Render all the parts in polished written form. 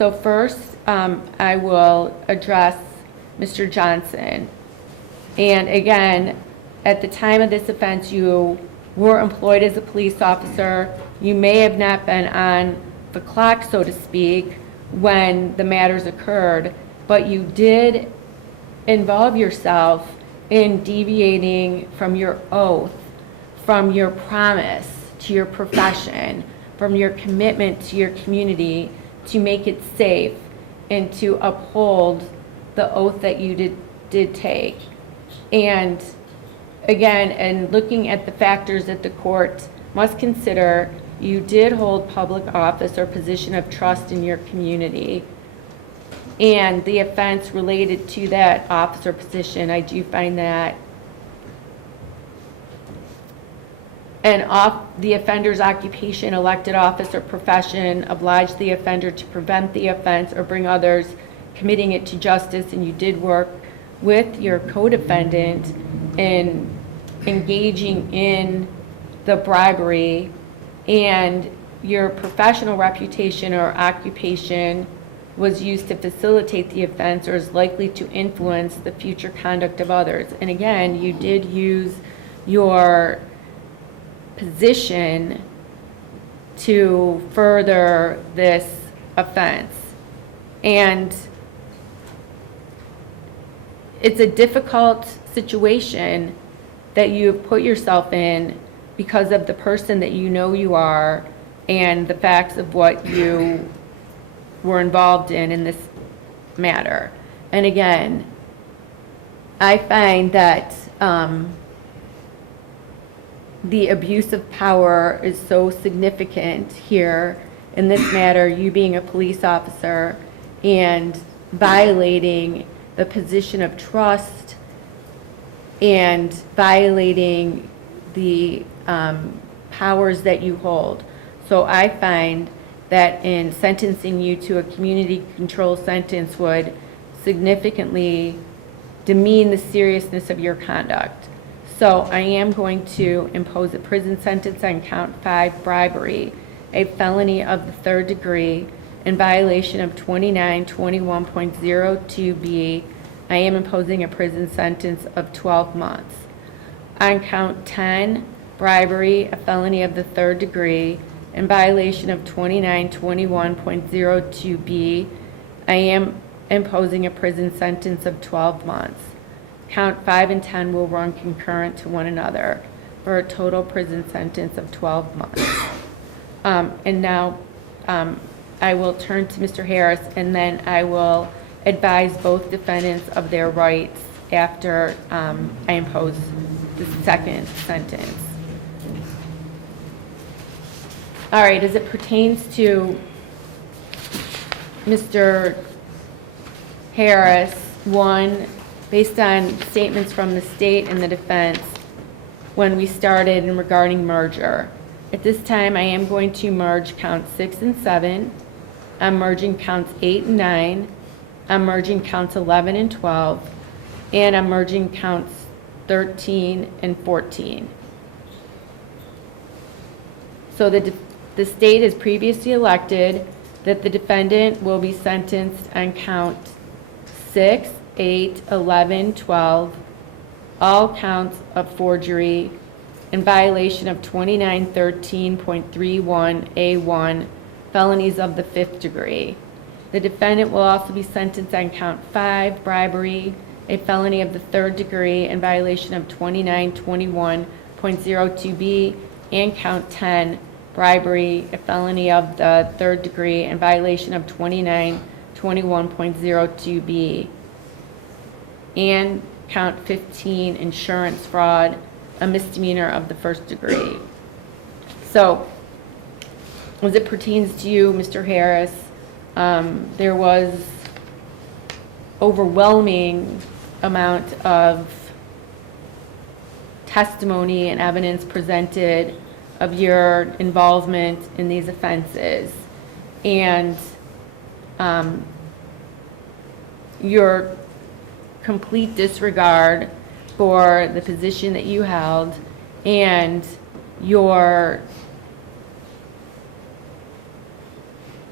So first, I will address Mr. Johnson. And again, at the time of this offense, you were employed as a police officer. You may have not been on the clock, so to speak, when the matters occurred, but you did involve yourself in deviating from your oath, from your promise to your profession, from your commitment to your community to make it safe and to uphold the oath that you did take. And again, and looking at the factors that the court must consider, you did hold public office or position of trust in your community. And the offense related to that office or position, I do find that the offender's occupation, elected office, or profession obliged the offender to prevent the offense or bring others committing it to justice, and you did work with your co-defendant in engaging in the bribery, and your professional reputation or occupation was used to facilitate the offense or is likely to influence the future conduct of others. And again, you did use your position to further this offense. And it's a difficult situation that you've put yourself in because of the person that you know you are and the facts of what you were involved in this matter. And again, I find that the abuse of power is so significant here in this matter, you being a police officer and violating the position of trust and violating the powers that you hold. So I find that in sentencing you to a community control sentence would significantly demean the seriousness of your conduct. So I am going to impose a prison sentence on count 5, bribery, a felony of the 3rd degree, in violation of 2921.02b. I am imposing a prison sentence of 12 months. On count 10, bribery, a felony of the 3rd degree, in violation of 2921.02b, I am imposing a prison sentence of 12 months. Count 5 and 10 will run concurrent to one another for a total prison sentence of 12 months. And now I will turn to Mr. Harris, and then I will advise both defendants of their rights after I impose the second sentence. All right, as it pertains to Mr. Harris, one, based on statements from the state and the defense when we started in regarding merger. At this time, I am going to merge counts 6 and 7. I'm merging counts 8 and 9. I'm merging counts 11 and 12. And I'm merging counts 13 and 14. So the state has previously elected that the defendant will be sentenced on count 6, 8, 11, 12, all counts of forgery in violation of 2913.31A1, felonies of the 5th degree. The defendant will also be sentenced on count 5, bribery, a felony of the 3rd degree in violation of 2921.02b, and count 10, bribery, a felony of the 3rd degree in violation of 2921.02b, and count 15, insurance fraud, a misdemeanor of the 1st degree. So, as it pertains to you, Mr. Harris, there was overwhelming amount of testimony and evidence presented of your involvement in these offenses, and your complete disregard for the position that you held, and your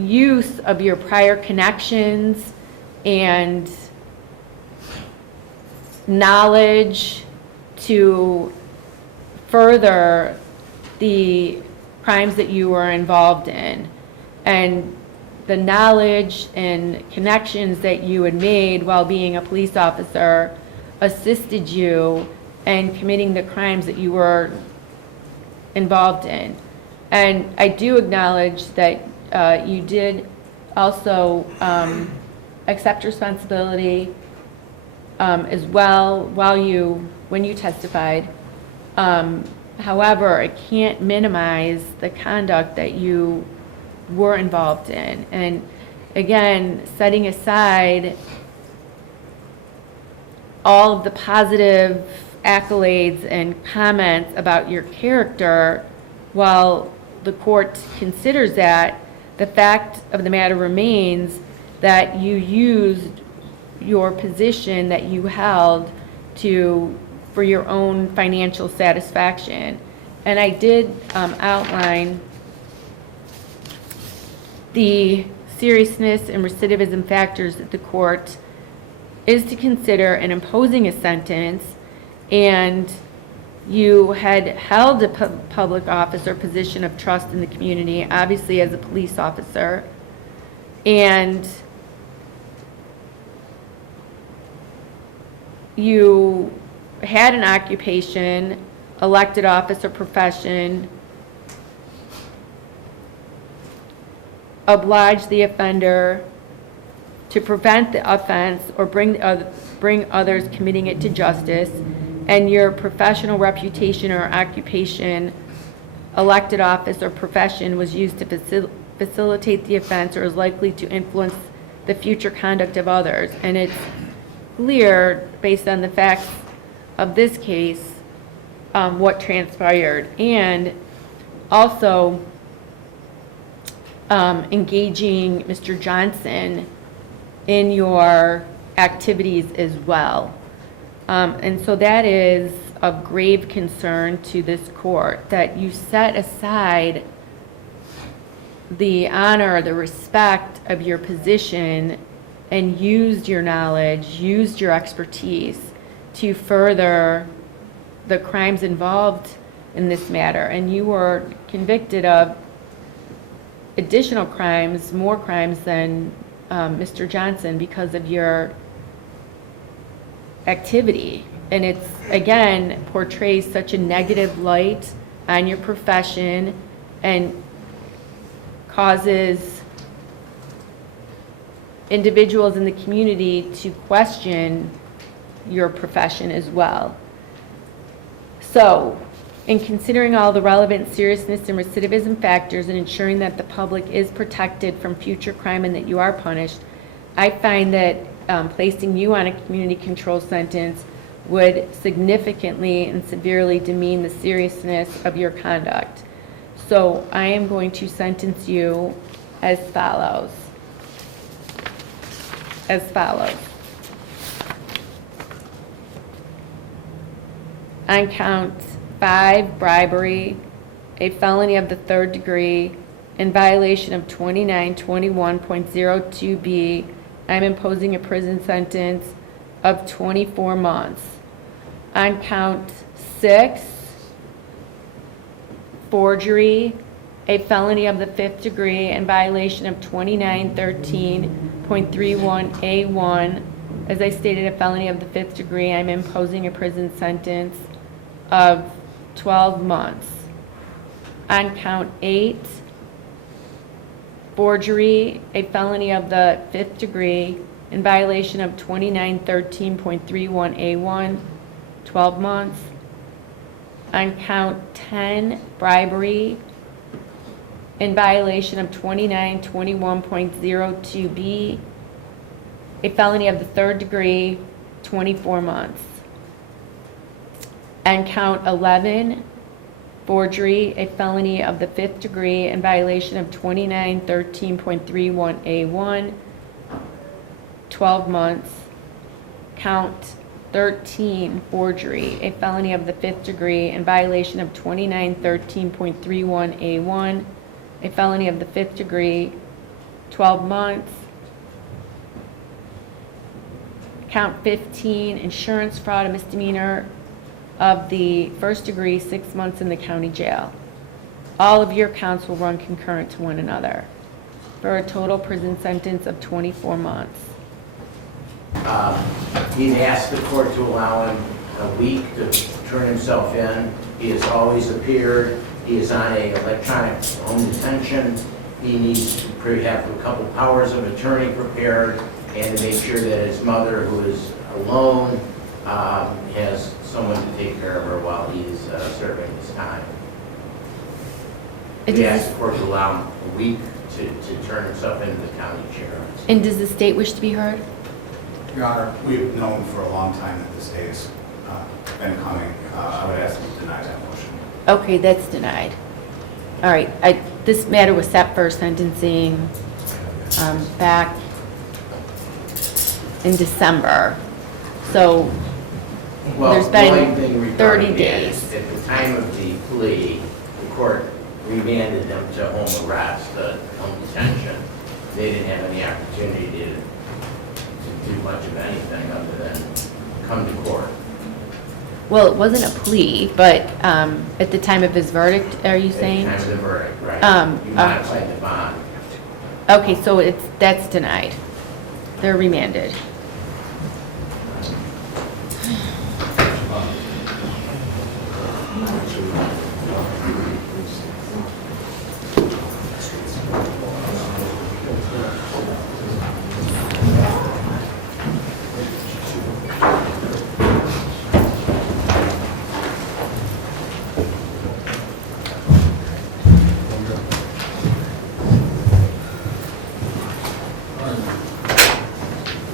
use of your prior connections and knowledge to further the crimes that you were involved in, and the knowledge and connections that you had made while being a police officer assisted you in committing the crimes that you were involved in. And I do acknowledge that you did also accept responsibility as well when you testified. However, it can't minimize the conduct that you were involved in. And again, setting aside all of the positive accolades and comments about your character, while the court considers that, the fact of the matter remains that you used your position that you held for your own financial satisfaction. And I did outline the seriousness and recidivism factors that the court is to consider in imposing a sentence. And you had held a public office or position of trust in the community, obviously as a police officer, and you had an occupation, elected office, or profession, obliged the offender to prevent the offense or bring others committing it to justice, and your professional reputation or occupation, elected office, or profession was used to facilitate the offense or is likely to influence the future conduct of others. And it's clear, based on the facts of this case, what transpired. And also engaging Mr. Johnson in your activities as well. And so that is of grave concern to this court, that you set aside the honor, the respect of your position, and used your knowledge, used your expertise to further the crimes involved in this matter. And you were convicted of additional crimes, more crimes than Mr. Johnson, because of your activity. And it's, again, portrays such a negative light on your profession and causes individuals in the community to question your profession as well. So, in considering all the relevant seriousness and recidivism factors and ensuring that the public is protected from future crime and that you are punished, I find that placing you on a community control sentence would significantly and severely demean the seriousness of your conduct. So I am going to sentence you as follows. On count 5, bribery, a felony of the 3rd degree, in violation of 2921.02b, I'm imposing a prison sentence of 24 months. On count 6, forgery, a felony of the 5th degree, in violation of 2913.31a1, as I stated, a felony of the 5th degree, I'm imposing a prison sentence of 12 months. On count 8, forgery, a felony of the 5th degree, in violation of 2913.31a1, 12 months. On count 10, bribery, in violation of 2921.02b, a felony of the 3rd degree, 24 months. And count 11, forgery, a felony of the 5th degree, in violation of 2913.31a1, 12 months. Count 13, forgery, a felony of the 5th degree, in violation of 2913.31a1, a felony of the 5th degree, 12 months. Count 15, insurance fraud, a misdemeanor of the first degree, 6 months in the county jail. All of your counts will run concurrent to one another for a total prison sentence of 24 months. He's asked the court to allow him a week to turn himself in. He has always appeared. He is on a electronic home detention. He needs to have a couple powers of attorney prepared and to make sure that his mother, who is alone, has someone to take care of her while he's serving his time. We asked the court to allow him a week to turn himself into the county chair. And does the state wish to be heard? Your Honor, we've known for a long time that this day has been coming. I would ask you to deny that motion. Okay, that's denied. All right, this matter was set for sentencing back in December. So there's been 30 days. At the time of the plea, the court remanded them to home arrest, home detention. They didn't have any opportunity to do much of anything other than come to court. Well, it wasn't a plea, but at the time of his verdict, are you saying? At the time of the verdict, right. You modified the bond. Okay, so that's denied. They're remanded.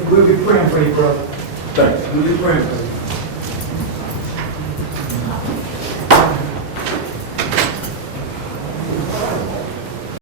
We'll be praying for you, brother. Thanks. We'll be praying for you.